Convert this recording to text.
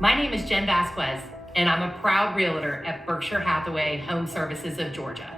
My name is Jen Vasquez, and I'm a proud realtor at Berkshire Hathaway Home Services of Georgia.